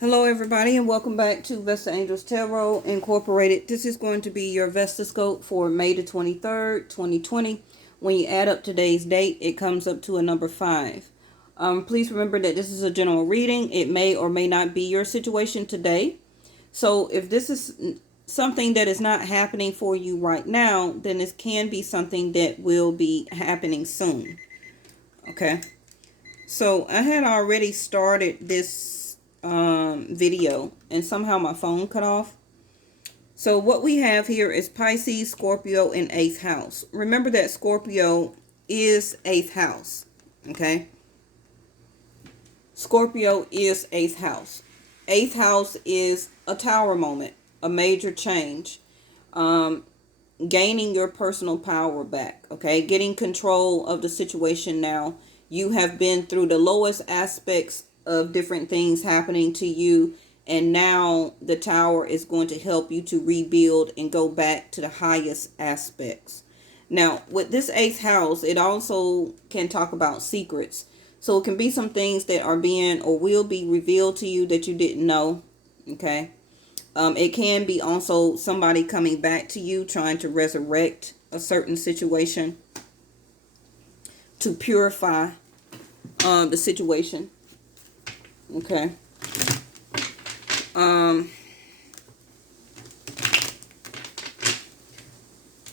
Hello everybody and welcome back to Vesta Angels Tarot Incorporated. This is going to be your Vesta scope for May the 23rd, 2020. When you add up today's date, it comes up to a number 5. Please remember that this is a general reading. It may or may not be your situation today. So if this is something that is not happening for you right now, then this can be something that will be happening soon. Okay. So I had already started this video and somehow my phone cut off. So what we have here is Pisces, Scorpio, and 8th house. Remember that Scorpio is 8th house. Okay. Scorpio is 8th house. 8th house is a tower moment, a major change, gaining your personal power back. Okay. Getting control of the situation now. You have been through the lowest aspects of different things happening to you, and now the tower is going to help you to rebuild and go back to the highest aspects. Now with this 8th house, it also can talk about secrets, so it can be some things that are being or will be revealed to you that you didn't know. Okay. It can be also somebody coming back to you trying to resurrect a certain situation to purify the situation. Okay.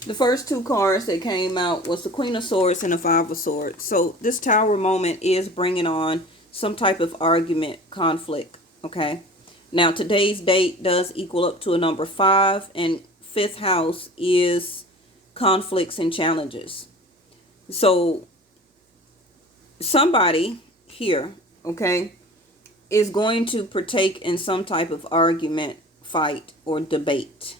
The first two cards that came out was the Queen of Swords and the Five of Swords. So this tower moment is bringing on some type of argument, conflict. Okay. Now today's date does equal up to a number 5, and 5th house is conflicts and challenges. So somebody here, okay, is going to partake in some type of argument, fight, or debate.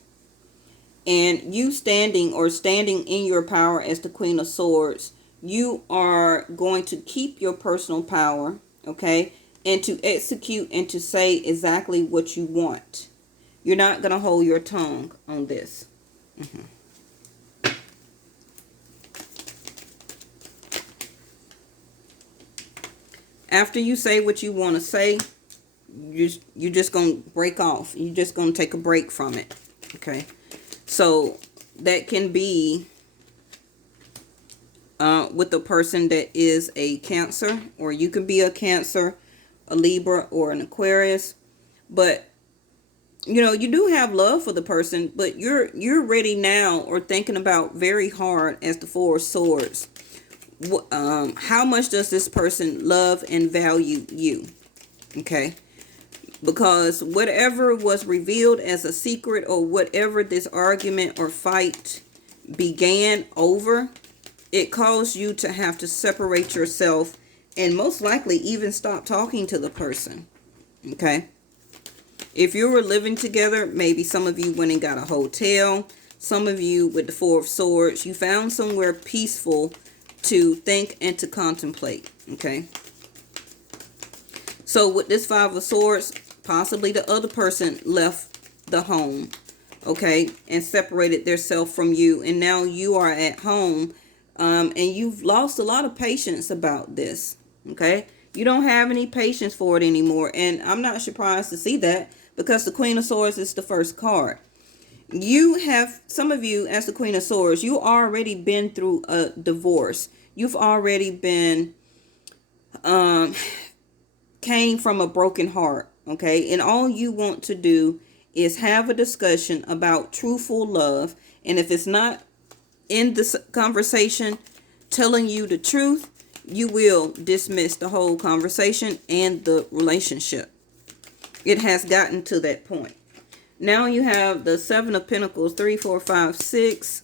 And you standing in your power as the Queen of Swords, you are going to keep your personal power, okay, and to execute and to say exactly what you want. You're not going to hold your tongue on this. After you say what you want to say, you're just going to break off. You're just going to take a break from it. Okay. So that can be with a person that is a Cancer, or you can be a Cancer, a Libra, or an Aquarius. But you know, you do have love for the person, but you're ready now, or thinking about very hard as the Four of Swords. How much does this person love and value you? Okay. Because whatever was revealed as a secret, or whatever this argument or fight began over, it caused you to have to separate yourself and most likely even stop talking to the person. Okay. If you were living together, maybe some of you went and got a hotel. Some of you with the Four of Swords, you found somewhere peaceful to think and to contemplate. Okay. So with this Five of Swords, possibly the other person left the home, okay, and separated themselves from you, and now you are at home, and you've lost a lot of patience about this. Okay. You don't have any patience for it anymore, and I'm not surprised to see that, because the Queen of Swords is the first card. You have, some of you as the Queen of Swords, you already been through a divorce. You've already been came from a broken heart. Okay. And all you want to do is have a discussion about truthful love. And if it's not in this conversation telling you the truth, you will dismiss the whole conversation and the relationship. It has gotten to that point. Now you have the Seven of Pentacles, 3, 4, 5, 6,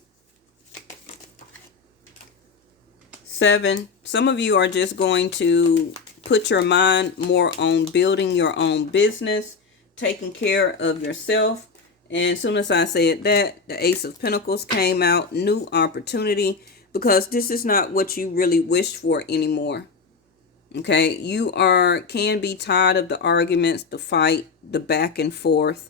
7. Some of you are just going to put your mind more on building your own business, taking care of yourself. And as soon as I said that, the Ace of Pentacles came out, new opportunity, because this is not what you really wished for anymore. Okay, you can be tired of the arguments, the fight, the back and forth,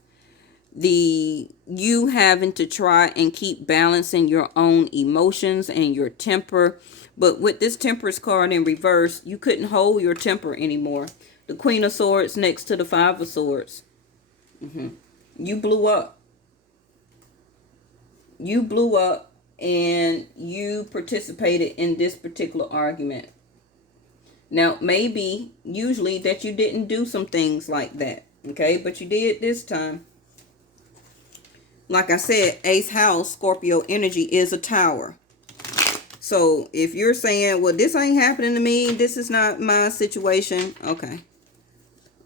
you having to try and keep balancing your own emotions and your temper. But with this Temperance card in reverse, you couldn't hold your temper anymore. The Queen of Swords next to the Five of Swords. You blew up. You blew up and you participated in this particular argument. Now, maybe usually that you didn't do some things like that. Okay, but you did this time. Like I said, Ace House, Scorpio energy is a tower. So if you're saying, well, this ain't happening to me, this is not my situation. Okay.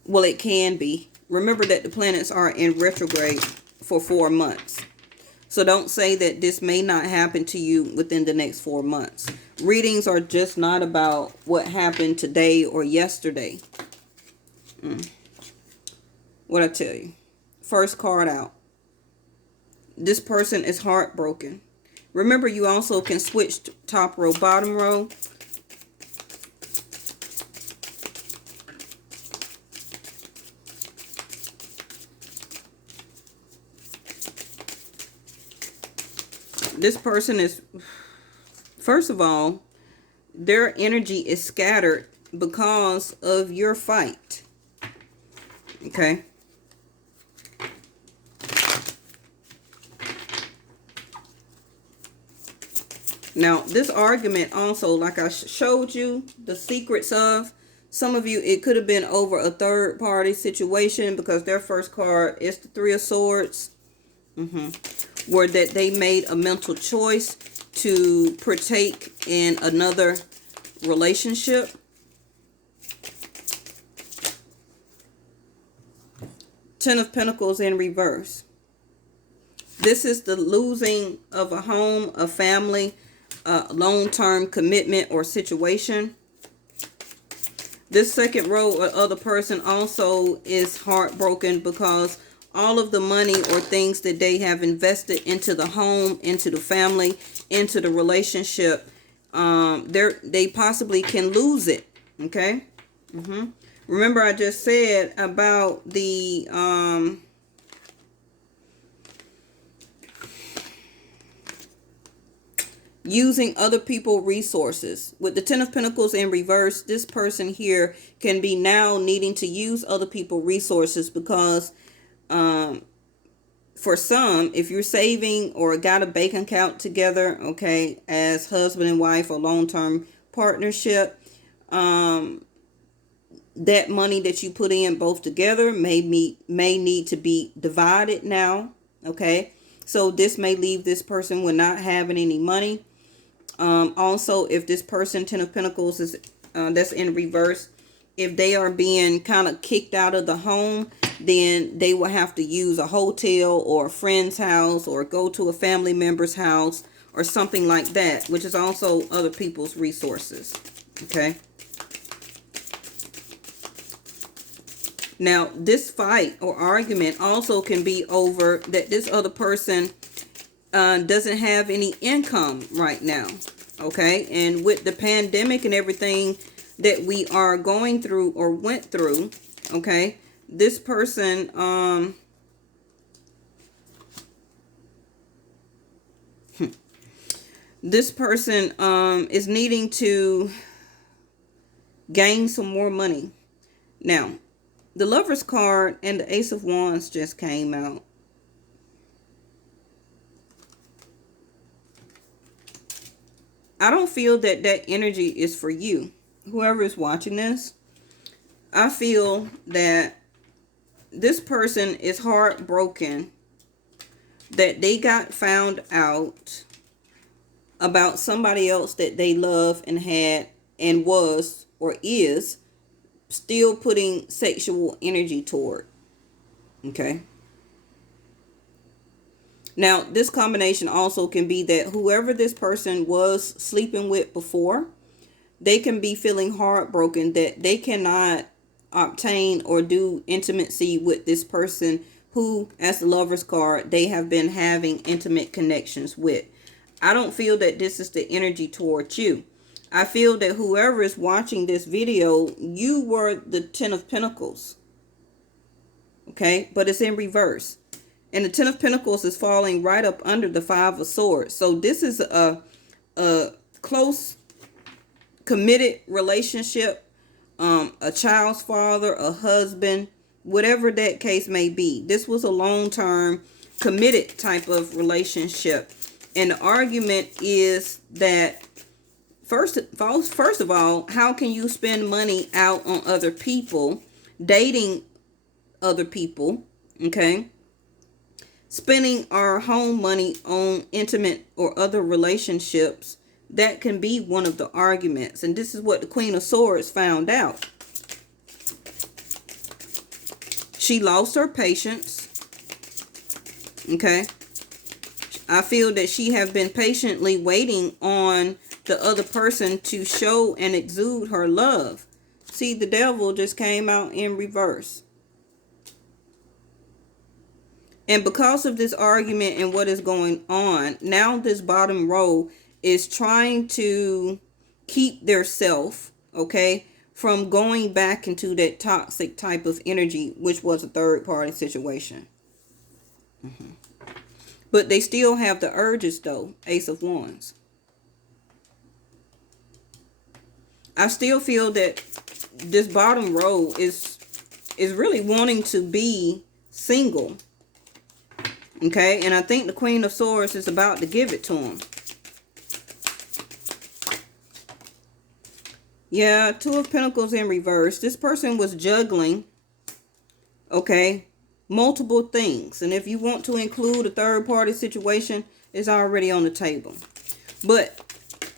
Well, it can be. Remember that the planets are in retrograde for 4 months. So don't say that this may not happen to you within the next 4 months. Readings are just not about what happened today or yesterday. What I tell you. First card out. This person is heartbroken. Remember, you also can switch top row, bottom row. This person is, first of all, their energy is scattered because of your fight. Okay. Now, this argument also, like I showed you the secrets of, some of you, it could have been over a third party situation because their first card is the Three of Swords. Where that they made a mental choice to partake in another relationship. Ten of Pentacles in reverse. This is the losing of a home, a family, a long-term commitment or situation. This second row or other person also is heartbroken because all of the money or things that they have invested into the home, into the family, into the relationship, they possibly can lose it. Okay. Remember I just said about the using other people's resources. With the Ten of Pentacles in reverse, this person here can be now needing to use other people's resources because for some, if you're saving or got a bank account together, okay, as husband and wife or long-term partnership, that money that you put in both together may need to be divided now. Okay, so this may leave this person with not having any money. Also, if this person, Ten of Pentacles, is that's in reverse, if they are being kind of kicked out of the home, then they will have to use a hotel or a friend's house or go to a family member's house or something like that, which is also other people's resources. Okay. Now, this fight or argument also can be over that this other person doesn't have any income right now. Okay. And with the pandemic and everything that we are going through or went through, okay, this person is needing to gain some more money. Now, the Lover's card and the Ace of Wands just came out. I don't feel that that energy is for you. Whoever is watching this, I feel that this person is heartbroken that they got found out about somebody else that they love and had and was or is still putting sexual energy toward. Okay. Now, this combination also can be that whoever this person was sleeping with before, they can be feeling heartbroken that they cannot obtain or do intimacy with this person who, as the Lover's card, they have been having intimate connections with. I don't feel that this is the energy towards you. I feel that whoever is watching this video, you were the Ten of Pentacles. Okay, but it's in reverse. And the Ten of Pentacles is falling right up under the Five of Swords. So this is a close, committed relationship a child's father, a husband, whatever that case may be. This was a long-term committed type of relationship. And the argument is that first of all, how can you spend money out on other people, dating other people, okay? Spending our home money on intimate or other relationships, that can be one of the arguments. And this is what the Queen of Swords found out. She lost her patience. Okay. I feel that she have been patiently waiting on the other person to show and exude her love. See, the devil just came out in reverse. And because of this argument and what is going on, now this bottom row is trying to keep their self, okay, from going back into that toxic type of energy, which was a third party situation. But they still have the urges though, Ace of Wands. I still feel that this bottom row is really wanting to be single. Okay, and I think the Queen of Swords is about to give it to him. Yeah, Two of Pentacles in reverse. This person was juggling, okay, multiple things. And if you want to include a third party situation, it's already on the table. But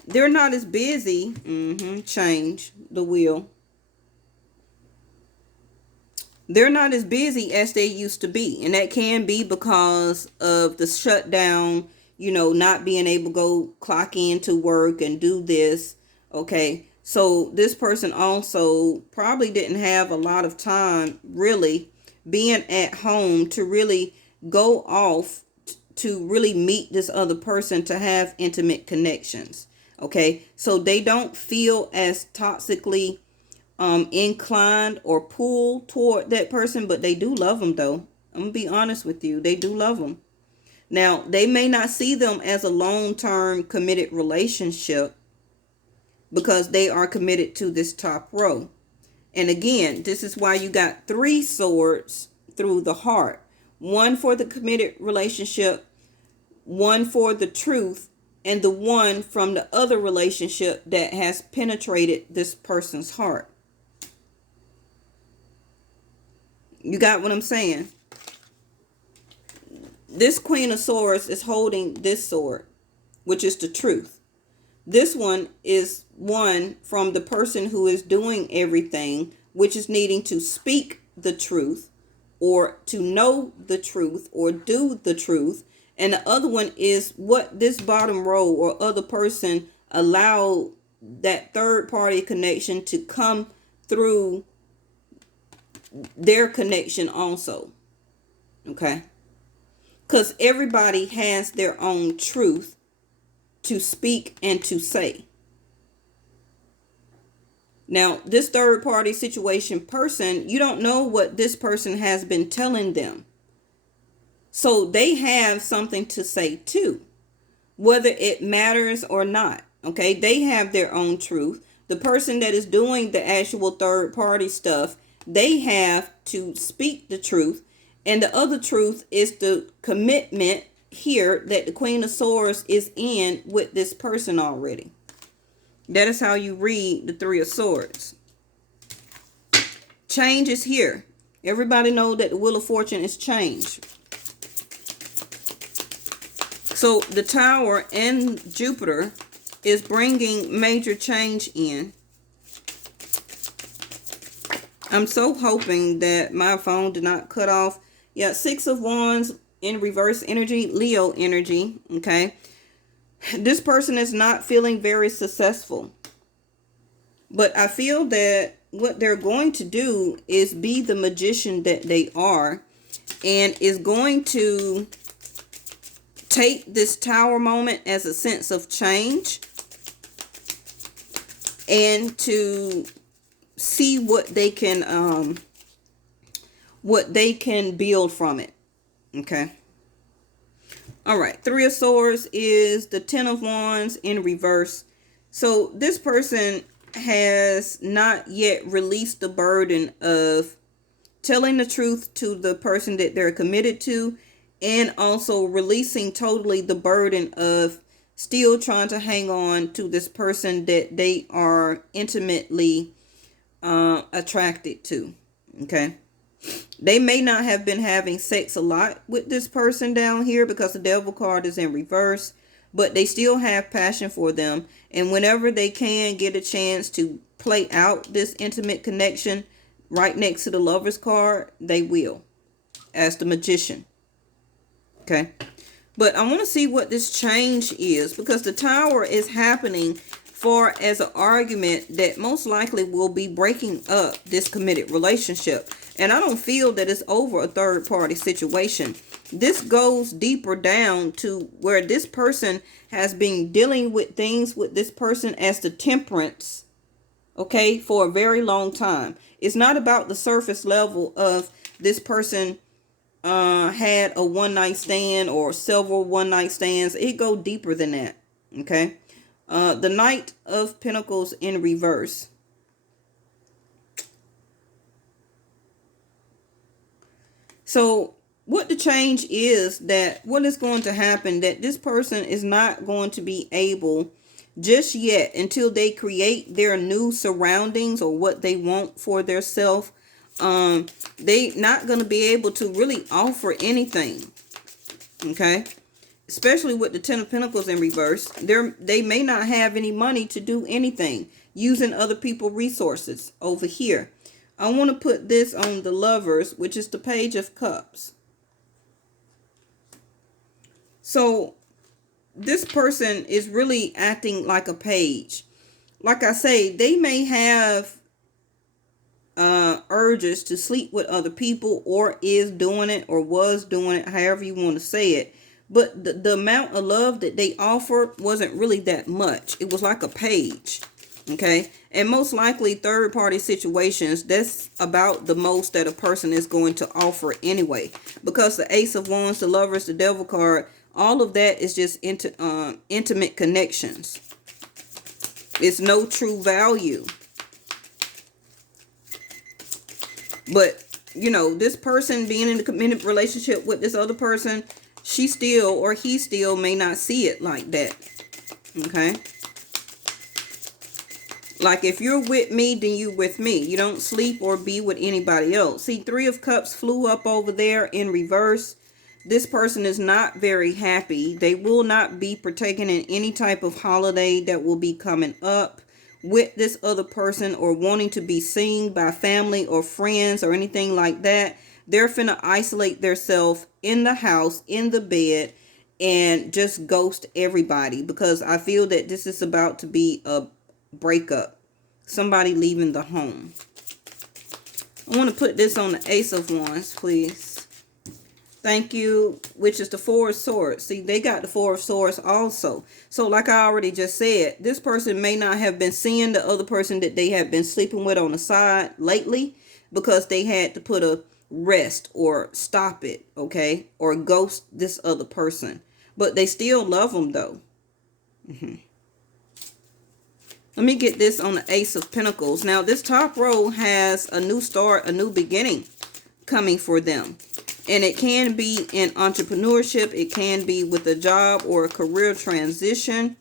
they're not as busy. Change the wheel. They're not as busy as they used to be. And that can be because of the shutdown, you know, not being able to go clock in to work and do this. Okay. So this person also probably didn't have a lot of time really being at home to really go off to really meet this other person to have intimate connections. Okay. So they don't feel as toxically inclined or pulled toward that person, but they do love them though. I'm gonna be honest with you, they do love them. Now they may not see them as a long-term committed relationship because they are committed to this top row. And again, this is why you got 3 swords through the heart. One for the committed relationship, one for the truth, and the one from the other relationship that has penetrated this person's heart. You got what I'm saying? This Queen of Swords is holding this sword, which is the truth. This one is one from the person who is doing everything, which is needing to speak the truth or to know the truth or do the truth. And the other one is what this bottom row or other person allow that third party connection to come through their connection also. Okay, because everybody has their own truth to speak and to say. Now this third party situation person, you don't know what this person has been telling them, so they have something to say too, whether it matters or not. Okay, they have their own truth. The person that is doing the actual third party stuff, they have to speak the truth. And the other truth is the commitment here that the Queen of Swords is in with this person already. That is how you read the 3 of Swords. Change is here. Everybody know that the Wheel of Fortune is change. So the Tower and Jupiter is bringing major change in. I'm so hoping that my phone did not cut off. Yeah, 6 of Wands in reverse energy, Leo energy, okay? This person is not feeling very successful. But I feel that what they're going to do is be the magician that they are and is going to take this Tower moment as a sense of change and to see what they can build from it. Okay. All right. 3 of Swords is the 10 of Wands in reverse. So this person has not yet released the burden of telling the truth to the person that they're committed to, and also releasing totally the burden of still trying to hang on to this person that they are intimately attracted to. Okay. They may not have been having sex a lot with this person down here because the devil card is in reverse, but they still have passion for them. And whenever they can get a chance to play out this intimate connection right next to the lover's card, they will, as the magician. Okay. But I want to see what this change is, because the tower is happening for as an argument that most likely will be breaking up this committed relationship. And I don't feel that it's over a third party situation. This goes deeper down to where this person has been dealing with things with this person as the temperance, okay, for a very long time. It's not about the surface level of this person had a one night stand or several one night stands. It go deeper than that. Okay. The Knight of Pentacles in reverse. So what the change is, that what is going to happen, that this person is not going to be able just yet until they create their new surroundings or what they want for their self. They not going to be able to really offer anything. Okay. Especially with the Ten of Pentacles in reverse. They may not have any money to do anything, using other people's resources over here. I want to put this on the Lovers, which is the Page of Cups. So this person is really acting like a page. Like I say, they may have urges to sleep with other people, or is doing it, or was doing it, however you want to say it. But the amount of love that they offered wasn't really that much. It was like a page. Okay. And most likely third party situations, that's about the most that a person is going to offer anyway. Because the Ace of Wands, the Lovers, the Devil card, all of that is just intimate connections. It's no true value. But, you know, this person being in a committed relationship with this other person, she still or he still may not see it like that. Okay. Like, if you're with me, then you with me. You don't sleep or be with anybody else. See, Three of Cups flew up over there in reverse. This person is not very happy. They will not be partaking in any type of holiday that will be coming up with this other person, or wanting to be seen by family or friends or anything like that. They're finna isolate themselves in the house, in the bed, and just ghost everybody, because I feel that this is about to be a breakup. Somebody leaving the home. I want to put this on the Ace of Wands, please. Thank you, which is the Four of Swords. See, they got the Four of Swords also. So like I already just said, this person may not have been seeing the other person that they have been sleeping with on the side lately, because they had to put a rest or stop it, okay? Or ghost this other person. But they still love them though. Let me get this on the Ace of Pentacles. Now, this top row has a new start, a new beginning coming for them. And it can be in entrepreneurship. It can be with a job or a career transition.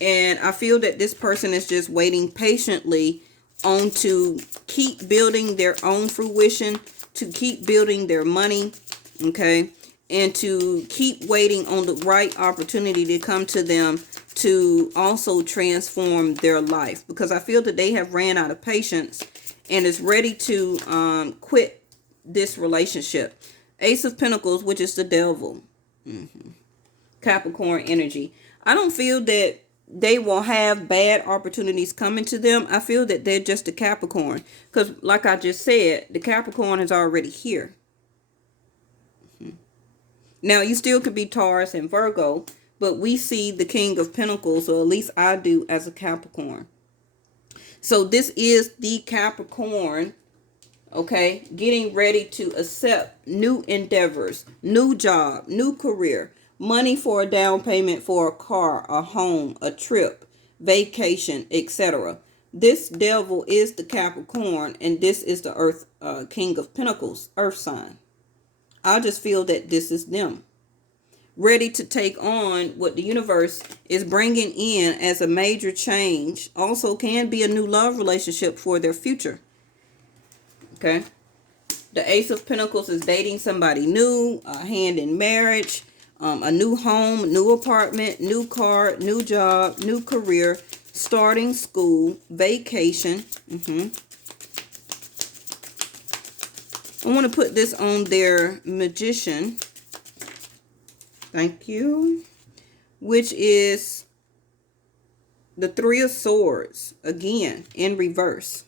And I feel that this person is just waiting patiently on to keep building their own fruition, to keep building their money, okay? And to keep waiting on the right opportunity to come to them to also transform their life. Because I feel that they have ran out of patience and is ready to quit this relationship. Ace of Pentacles, which is the devil. Capricorn energy. I don't feel that they will have bad opportunities coming to them. I feel that they're just a Capricorn. Because like I just said, the Capricorn is already here. Now, you still could be Taurus and Virgo, but we see the King of Pentacles, or at least I do, as a Capricorn. So this is the Capricorn, okay, getting ready to accept new endeavors, new job, new career, money for a down payment for a car, a home, a trip, vacation, etc. This devil is the Capricorn, and this is the Earth, King of Pentacles, Earth sign. I just feel that this is them, ready to take on what the universe is bringing in as a major change. Also can be a new love relationship for their future. Okay. The Ace of Pentacles is dating somebody new, a hand in marriage, a new home, new apartment, new car, new job, new career, starting school, vacation. I want to put this on their Magician. Thank you. Which is the Three of Swords, again, in reverse.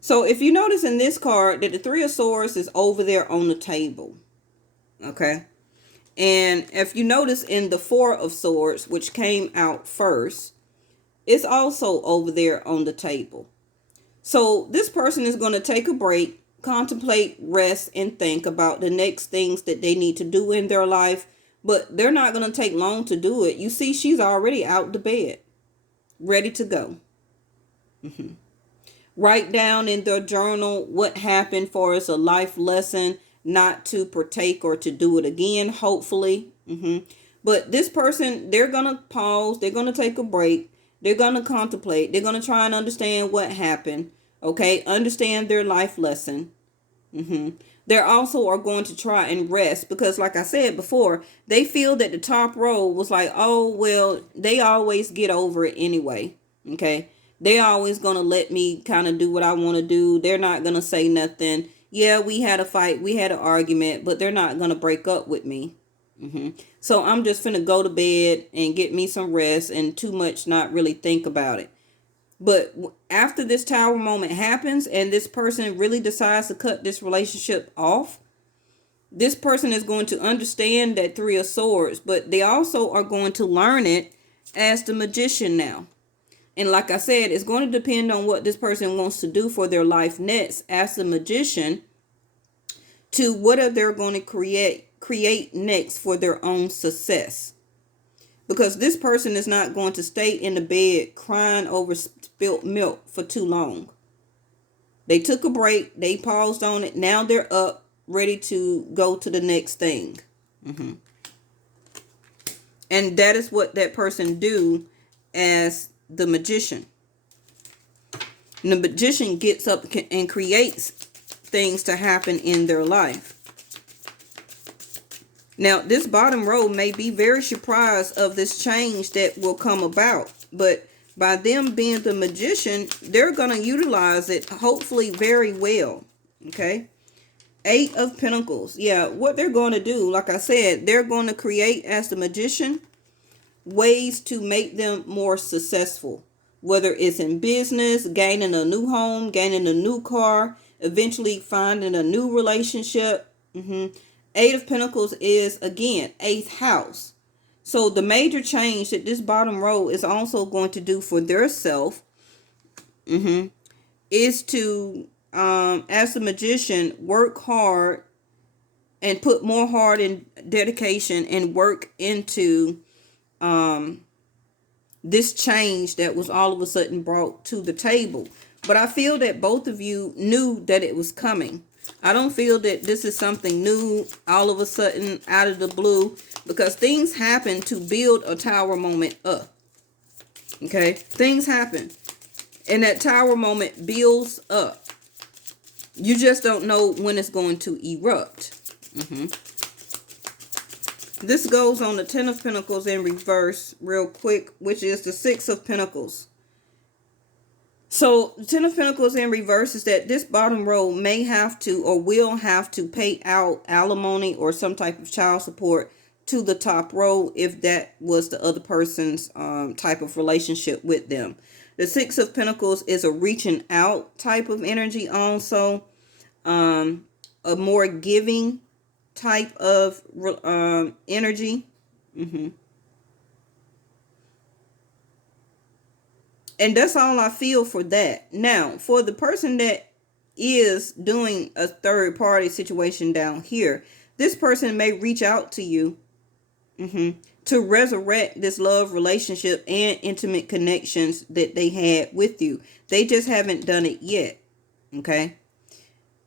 So if you notice in this card that the Three of Swords is over there on the table. Okay. And if you notice in the Four of Swords, which came out first, it's also over there on the table. So this person is going to take a break, contemplate, rest, and think about the next things that they need to do in their life. But they're not going to take long to do it. You see, she's already out the bed, ready to go. Write down in their journal what happened for us, a life lesson, not to partake or to do it again, hopefully. But this person, they're going to pause. They're going to take a break. They're going to contemplate. They're going to try and understand what happened. Okay, understand their life lesson. They also are going to try and rest because, like I said before, they feel that the top row was like, oh, well, they always get over it anyway. Okay, they're always going to let me kind of do what I want to do. They're not going to say nothing. Yeah, we had a fight, we had an argument, but they're not going to break up with me. So I'm just finna go to bed and get me some rest and too much not really think about it. But after this tower moment happens and this person really decides to cut this relationship off, this person is going to understand that Three of Swords, but they also are going to learn it as the Magician now. And like I said, it's going to depend on what this person wants to do for their life next as the Magician, to what are they going to create next for their own success. Because this person is not going to stay in the bed crying over spilt milk for too long. They took a break. They paused on it. Now they're up, ready to go to the next thing. And that is what that person do as the Magician. And the Magician gets up and creates things to happen in their life. Now, this bottom row may be very surprised of this change that will come about. But by them being the Magician, they're going to utilize it, hopefully, very well. Okay? Eight of Pentacles. Yeah, what they're going to do, like I said, they're going to create, as the Magician, ways to make them more successful. Whether it's in business, gaining a new home, gaining a new car, eventually finding a new relationship. Eight of Pentacles is, again, eighth house. So the major change that this bottom row is also going to do for their self is to, as a Magician, work hard and put more heart and dedication and work into this change that was all of a sudden brought to the table. But I feel that both of you knew that it was coming. I don't feel that this is something new all of a sudden out of the blue, because things happen to build a tower moment up. Okay, things happen and that tower moment builds up. You just don't know when it's going to erupt. This goes on the Ten of Pentacles in reverse real quick, which is the Six of Pentacles. So the Ten of Pentacles in reverse is that this bottom row may have to or will have to pay out alimony or some type of child support to the top row if that was the other person's type of relationship with them. The Six of Pentacles is a reaching out type of energy also. A more giving type of energy. And that's all I feel for that. Now, for the person that is doing a third party situation down here, this person may reach out to you, to resurrect this love relationship and intimate connections that they had with you. They just haven't done it yet. Okay.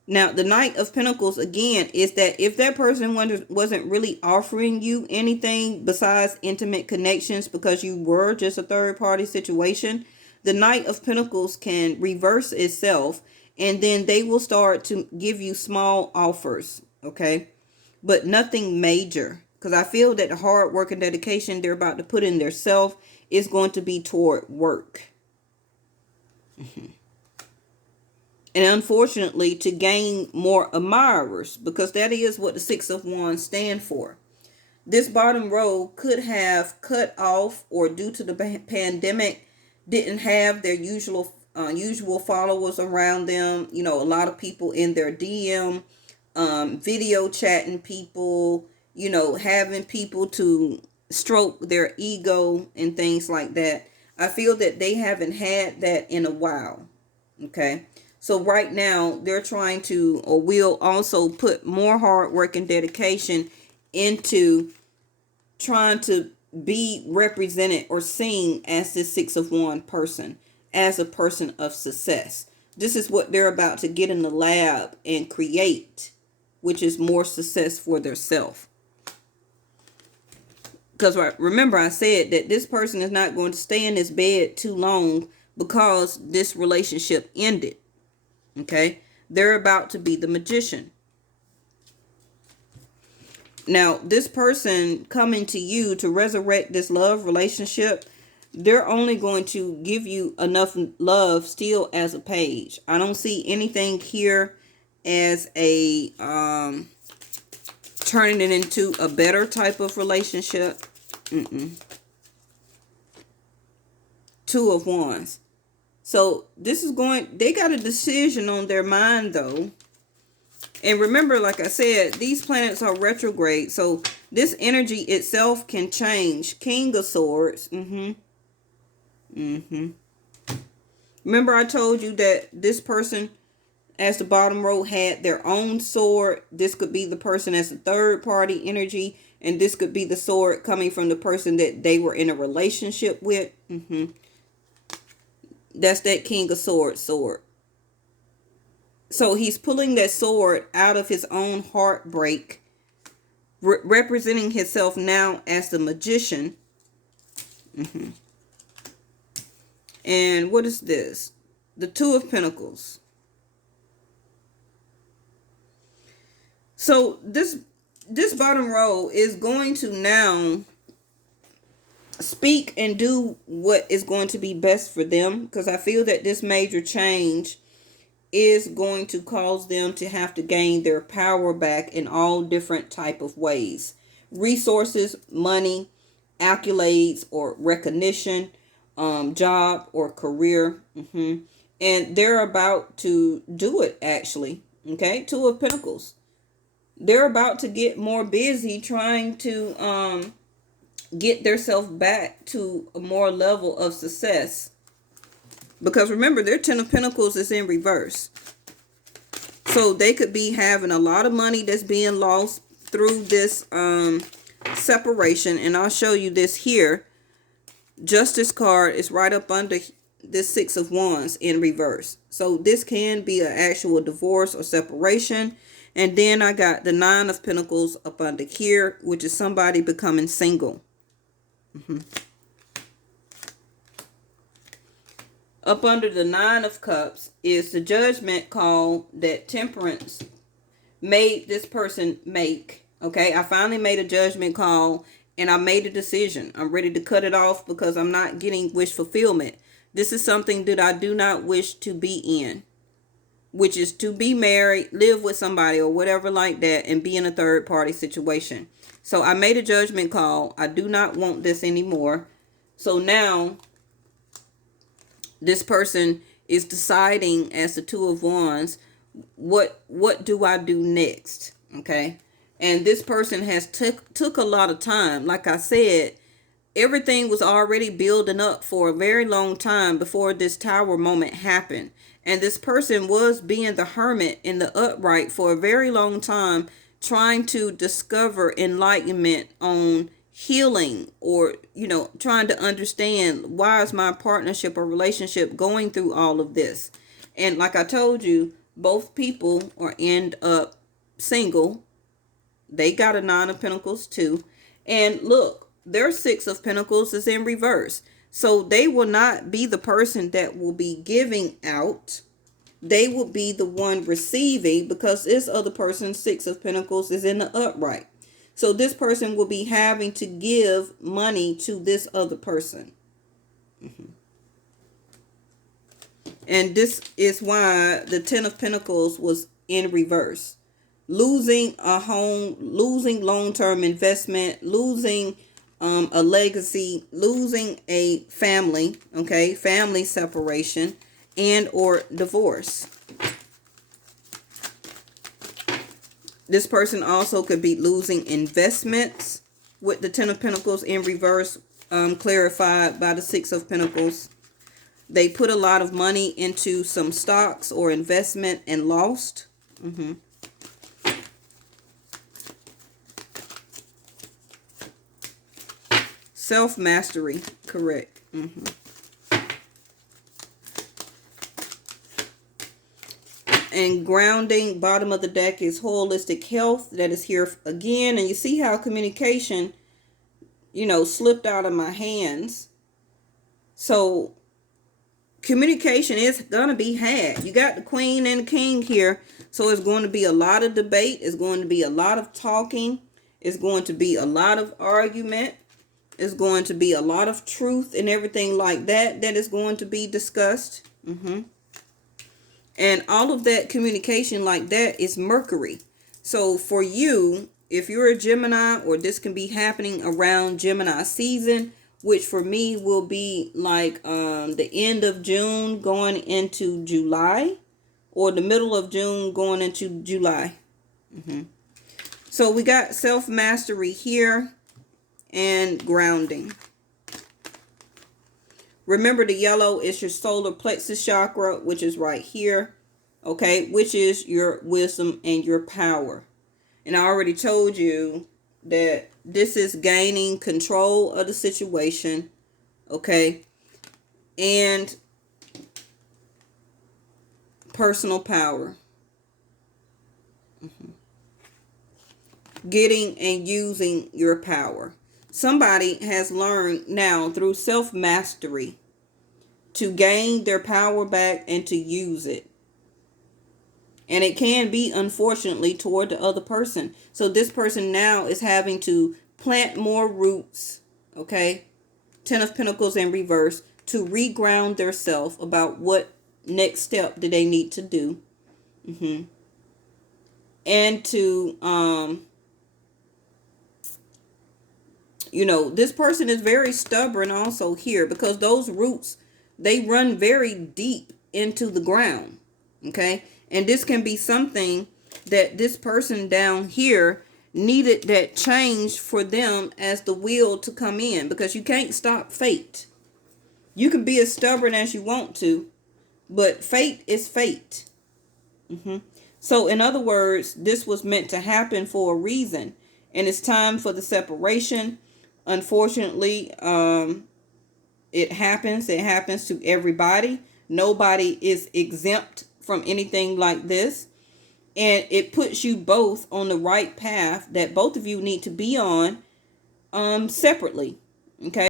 Now, the Knight of Pentacles, again, is that if that person wasn't really offering you anything besides intimate connections because you were just a third party situation, the Knight of Pentacles can reverse itself, and then they will start to give you small offers, okay? But nothing major, because I feel that the hard work and dedication they're about to put in their self is going to be toward work. And unfortunately, to gain more admirers, because that is what the Six of Wands stand for. This bottom row could have cut off, or due to the pandemic, didn't have their usual followers around them. You know, a lot of people in their DM, video chatting people, you know, having people to stroke their ego and things like that. I feel that they haven't had that in a while. Okay. So right now they're trying to, or will also put more hard work and dedication into trying to be represented or seen as this Six of Wands person, as a person of success. This is what they're about to get in the lab and create, which is more success for their self. Because remember, I said that this person is not going to stay in this bed too long because this relationship ended. Okay, they're about to be the Magician. Now, this person coming to you to resurrect this love relationship, they're only going to give you enough love still as a Page. I don't see anything here as a turning it into a better type of relationship. Two of Wands. So this is they got a decision on their mind though. And remember, like I said, these planets are retrograde. So this energy itself can change. King of Swords. Remember I told you that this person, as the bottom row, had their own sword. This could be the person as a third party energy. And this could be the sword coming from the person that they were in a relationship with. That's that King of Swords sword. So he's pulling that sword out of his own heartbreak, representing himself now as the Magician. And what is this? The Two of Pentacles. So this bottom row is going to now speak and do what is going to be best for them, because I feel that this major change is going to cause them to have to gain their power back in all different type of ways. Resources, money, accolades or recognition, job or career. And they're about to do it actually. Okay, Two of Pentacles. They're about to get more busy trying to get themselves back to a more level of success. Because remember, their Ten of Pentacles is in reverse. So they could be having a lot of money that's being lost through this separation. And I'll show you this here. Justice card is right up under this Six of Wands in reverse. So this can be an actual divorce or separation. And then I got the Nine of Pentacles up under here, which is somebody becoming single. Up under the Nine of Cups is the judgment call that Temperance made this person make. Okay, I finally made a judgment call and I made a decision. I'm ready to cut it off because I'm not getting wish fulfillment. This is something that I do not wish to be in, which is to be married, live with somebody or whatever like that, and be in a third party situation. So I made a judgment call. I do not want this anymore. So now this person is deciding as the Two of Wands, what do I do next? Okay. And this person has took a lot of time. Like I said, Everything was already building up for a very long time before this tower moment happened. And this person was being the hermit in the upright for a very long time, trying to discover enlightenment on healing, or trying to understand, why is my partnership or relationship going through all of this. And like I told you, both people or end up single. They got a nine of pentacles too. And look, their six of pentacles is in reverse. So they will not be the person that will be giving out. They will be the one receiving, because this other person, six of pentacles, is in the upright. So this person will be having to give money to this other person. And this is why the Ten of Pentacles was in reverse. Losing a home, losing long-term investment, losing a legacy, losing a family, okay, family separation, and or divorce. This person also could be losing investments with the Ten of Pentacles in reverse, clarified by the Six of Pentacles. They put a lot of money into some stocks or investment and lost. Self-mastery, correct. And grounding, bottom of the deck, is holistic health. That is here again. And you see how communication, slipped out of my hands. So communication is going to be had. You got the queen and the king here. So it's going to be a lot of debate. It's going to be a lot of talking. It's going to be a lot of argument. It's going to be a lot of truth and everything like that is going to be discussed. And all of that communication like that is Mercury. So for you, if you're a Gemini, or this can be happening around Gemini season, which for me will be like the end of June going into July, or the middle of June going into July. So we got self-mastery here and grounding. Remember, the yellow is your solar plexus chakra, which is right here, okay, which is your wisdom and your power. And I already told you that this is gaining control of the situation, okay, and personal power. Getting and using your power. Somebody has learned now through self-mastery to gain their power back and to use it. And it can be, unfortunately, toward the other person. So this person now is having to plant more roots, okay? Ten of Pentacles in reverse, to reground their self about what next step do they need to do. And to, this person is very stubborn also here, because those roots, they run very deep into the ground, okay? And this can be something that this person down here needed, that change for them as the will to come in, because you can't stop fate. You can be as stubborn as you want to, but fate is fate. So in other words, this was meant to happen for a reason, and it's time for the separation. Unfortunately, it happens to everybody. Nobody is exempt from anything like this, and it puts you both on the right path that both of you need to be on, separately, okay?